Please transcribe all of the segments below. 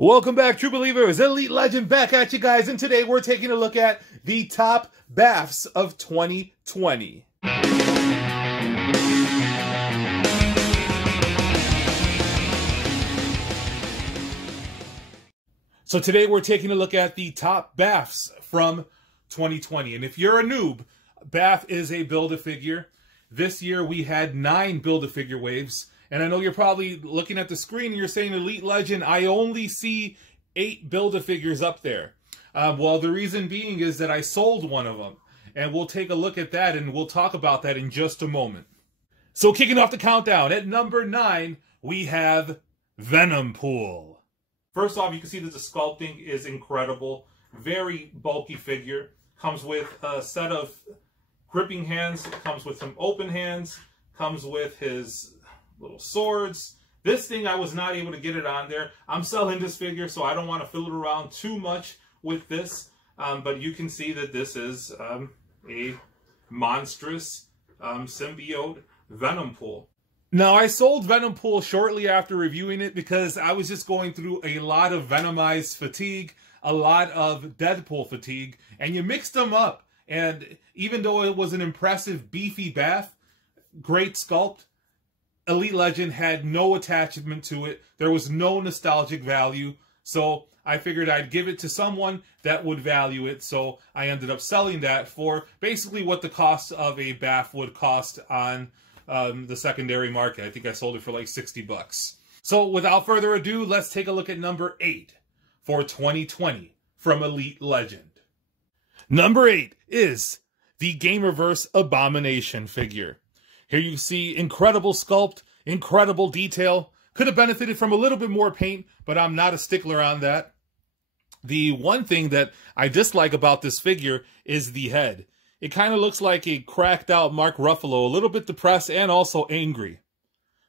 Welcome back, true believers. Elite Legend back at you guys, and today we're taking a look at the top BAFs of 2020. So today we're taking a look at the top BAFs from 2020. And if you're a noob, BAF is a Build-A-Figure. This year we had 9 Build-A-Figure waves. And I know you're probably looking at the screen and you're saying, Elite Legend, I only see 8 Build-A-Figures up there. Well, the reason being is that I sold one of them. And we'll take a look at that and we'll talk about that in just a moment. So kicking off the countdown, at number 9, we have Venom Pool. First off, you can see that the sculpting is incredible. Very bulky figure. Comes with a set of gripping hands. Comes with some open hands. Comes with his little swords. This thing, I was not able to get it on there. I'm selling this figure, so I don't want to fill it around too much with this. But you can see that this is a monstrous symbiote Venom Pool. Now, I sold Venom Pool shortly after reviewing it because I was just going through a lot of Venomized fatigue, a lot of Deadpool fatigue, and you mixed them up. And even though it was an impressive, beefy BAF, great sculpt, Elite Legend had no attachment to it. There was no nostalgic value. So I figured I'd give it to someone that would value it. So I ended up selling that for basically what the cost of a BAF would cost on the secondary market. I think I sold it for like 60 bucks. So without further ado, let's take a look at number 8 for 2020 from Elite Legend. Number 8 is the Gamerverse Abomination figure. Here you see incredible sculpt, incredible detail. Could have benefited from a little bit more paint, but I'm not a stickler on that. The one thing that I dislike about this figure is the head. It kind of looks like a cracked out Mark Ruffalo, a little bit depressed and also angry.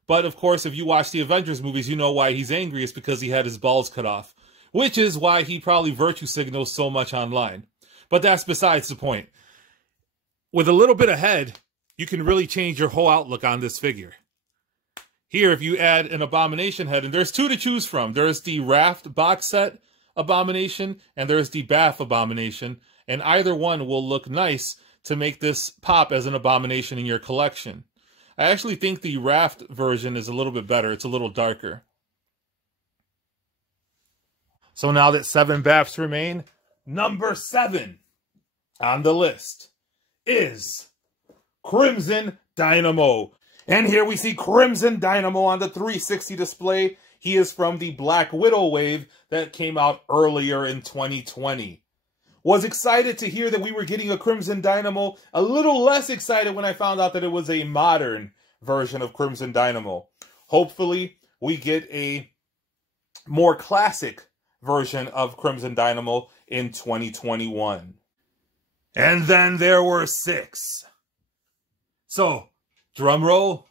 But of course, if you watch the Avengers movies, you know why he's angry. It's because he had his balls cut off, which is why he probably virtue signals so much online. But that's besides the point. With a little bit of head, you can really change your whole outlook on this figure. Here, if you add an Abomination head, and there's 2 to choose from. There's the Raft box set Abomination, and there's the BAF Abomination, and either one will look nice to make this pop as an Abomination in your collection. I actually think the Raft version is a little bit better. It's a little darker. So now that 7 BAFs remain, number 7 on the list is Crimson Dynamo. And here we see Crimson Dynamo on the 360 display. He is from the Black Widow wave that came out earlier in 2020. Was excited to hear that we were getting a Crimson Dynamo. A little less excited when I found out that it was a modern version of Crimson Dynamo. Hopefully, we get a more classic version of Crimson Dynamo in 2021. And then there were 6. So, drum roll.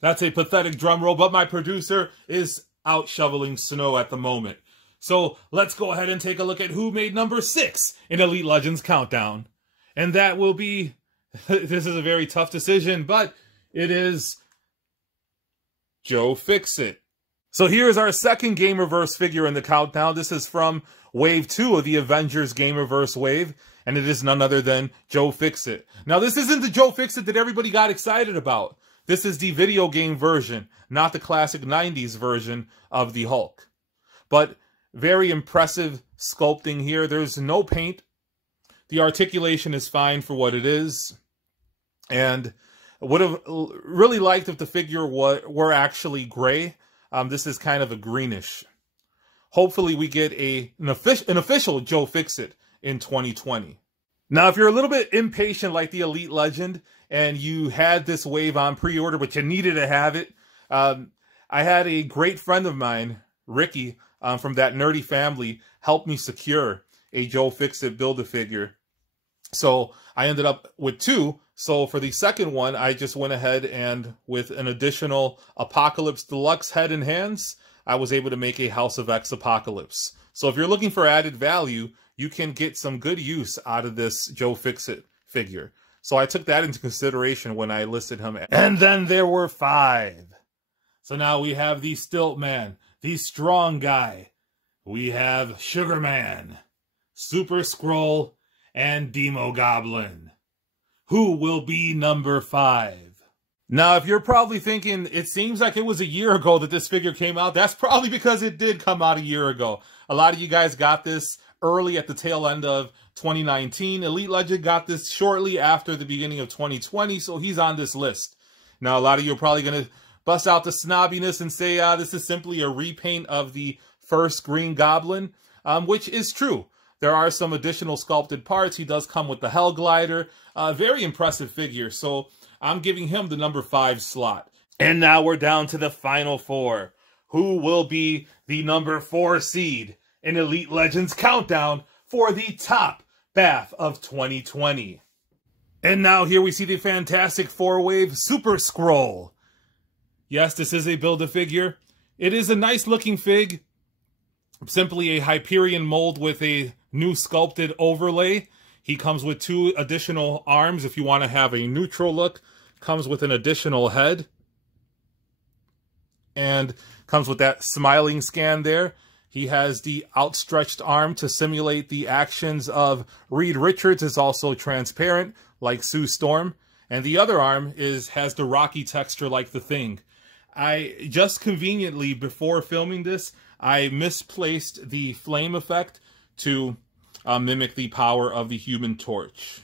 That's a pathetic drum roll, but my producer is out shoveling snow at the moment. So let's go ahead and take a look at who made number 6 in Elite Legends Countdown. And that will be, this is a very tough decision, but it is Joe Fixit. So here's our second Gamerverse figure in the countdown. This is from Wave 2 of the Avengers Gamerverse wave, and it is none other than Joe Fixit. Now, this isn't the Joe Fixit that everybody got excited about. This is the video game version, not the classic 90s version of the Hulk. But very impressive sculpting here. There's no paint. The articulation is fine for what it is. And would have really liked if the figure were actually gray. This is kind of a greenish. Hopefully we get an official Joe Fixit in 2020. Now, if you're a little bit impatient like the Elite Legend and you had this wave on pre-order, but you needed to have it, I had a great friend of mine, Ricky, from that nerdy family, help me secure a Joe Fixit Build-A-Figure. So I ended up with 2. So for the second one, I just went ahead and with an additional Apocalypse Deluxe head and hands, I was able to make a House of X Apocalypse. So if you're looking for added value, you can get some good use out of this Joe Fixit figure. So I took that into consideration when I listed him. And then there were 5. So now we have the Stilt-Man, the strong guy, we have Sugar-Man, Super Skrull, and Demo Goblin. Who will be number 5? Now, if you're probably thinking, it seems like it was a year ago that this figure came out, that's probably because it did come out a year ago. A lot of you guys got this early at the tail end of 2019. Elite Legend got this shortly after the beginning of 2020, so he's on this list. Now, a lot of you are probably going to bust out the snobbiness and say, this is simply a repaint of the first Green Goblin, which is true. There are some additional sculpted parts. He does come with the Hell Glider. Very impressive figure, so I'm giving him the number 5 slot. And now we're down to the final 4. Who will be the number 4 seed in Elite Legends Countdown for the top BAF of 2020? And now here we see the fantastic 4-wave Super Skrull. Yes, this is a Build-A-Figure. It is a nice looking fig. Simply a Hyperion mold with a new sculpted overlay. He comes with 2 additional arms if you want to have a neutral look. Comes with an additional head. And comes with that smiling scan there. He has the outstretched arm to simulate the actions of Reed Richards. Is also transparent, like Sue Storm. And the other arm has the rocky texture like the Thing. I just conveniently, before filming this, I misplaced the flame effect to mimic the power of the Human Torch.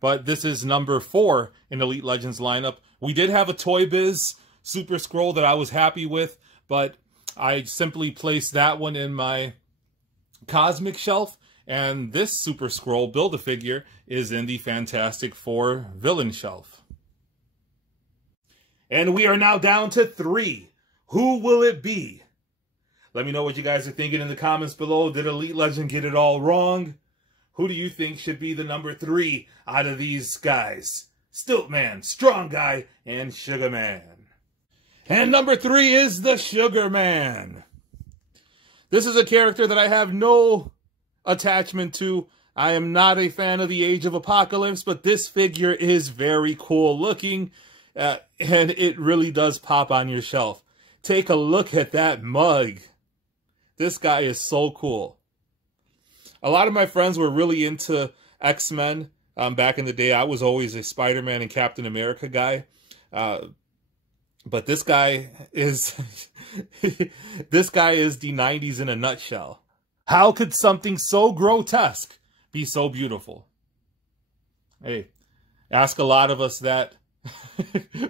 But this is number 4 in Elite Legends lineup. We did have a Toy Biz Super Skrull that I was happy with, but I simply placed that one in my Cosmic shelf, and this Super Skrull Build-A-Figure is in the Fantastic Four Villain shelf. And we are now down to 3. Who will it be? Let me know what you guys are thinking in the comments below. Did Elite Legend get it all wrong? Who do you think should be the number 3 out of these guys? Stilt-Man, Strong Guy, and Sugar-Man. And number 3 is the Sugar-Man. This is a character that I have no attachment to. I am not a fan of the Age of Apocalypse, but this figure is very cool looking, and it really does pop on your shelf. Take a look at that mug. This guy is so cool. A lot of my friends were really into X-Men back in the day. I was always a Spider-Man and Captain America guy. But this guy is this guy is the 90s in a nutshell. How could something so grotesque be so beautiful? Hey, ask a lot of us that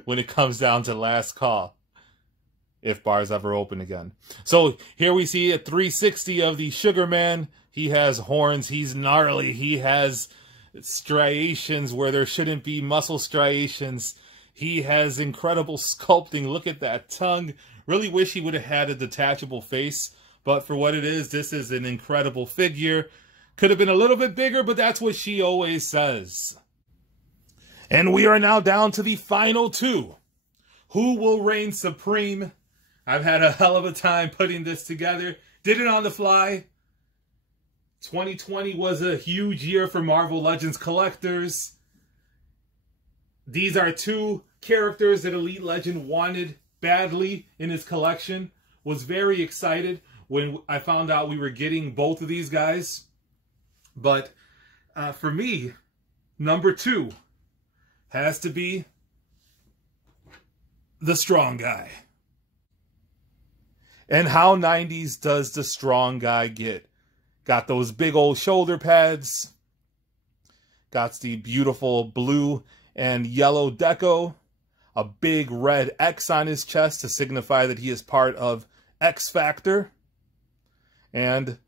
when it comes down to last call, if bars ever open again. So here we see a 360 of the Sugar-Man. He has horns, he's gnarly, he has striations where there shouldn't be muscle striations. He has incredible sculpting. Look at that tongue. Really wish he would have had a detachable face, but for what it is, this is an incredible figure. Could have been a little bit bigger, but that's what she always says. And we are now down to the final 2. Who will reign supreme? I've had a hell of a time putting this together. Did it on the fly. 2020 was a huge year for Marvel Legends collectors. These are 2 characters that Elite Legend wanted badly in his collection. Was very excited when I found out we were getting both of these guys. But for me, number 2 has to be the Strong Guy. And how 90s does the Strong Guy get? Got those big old shoulder pads. Got the beautiful blue and yellow deco. A big red X on his chest to signify that he is part of X Factor. And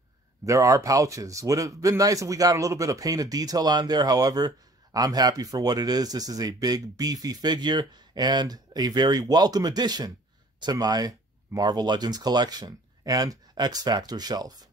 there are pouches. Would have been nice if we got a little bit of painted detail on there. However, I'm happy for what it is. This is a big, beefy figure and a very welcome addition to my Marvel Legends collection and X Factor shelf.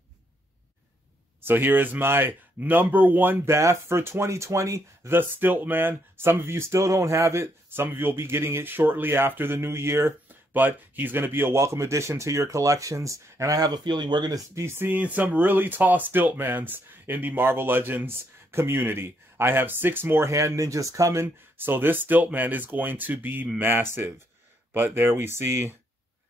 So here is my number 1 BAF for 2020, the Stilt-Man. Some of you still don't have it. Some of you will be getting it shortly after the new year. But he's going to be a welcome addition to your collections. And I have a feeling we're going to be seeing some really tall Stilt-Mans in the Marvel Legends community. I have 6 more Hand Ninjas coming, so this Stilt-Man is going to be massive. But there we see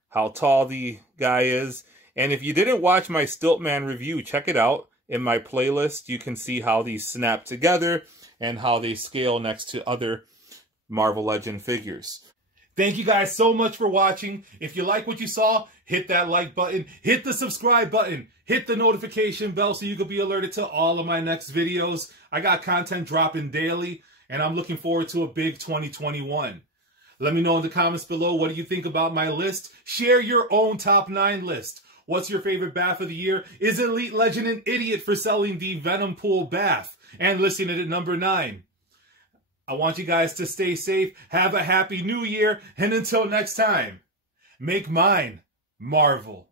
how tall the guy is. And if you didn't watch my Stilt-Man review, check it out. In my playlist, you can see how these snap together and how they scale next to other Marvel Legend figures. Thank you guys so much for watching. If you like what you saw, hit that like button, hit the subscribe button, hit the notification bell so you can be alerted to all of my next videos. I got content dropping daily, and I'm looking forward to a big 2021. Let me know in the comments below, what do you think about my list? Share your own top 9 list. What's your favorite BAF of the year? Is Elite Legend an idiot for selling the Venom Pool BAF and listing it at number 9? I want you guys to stay safe, have a happy new year, and until next time, make mine Marvel.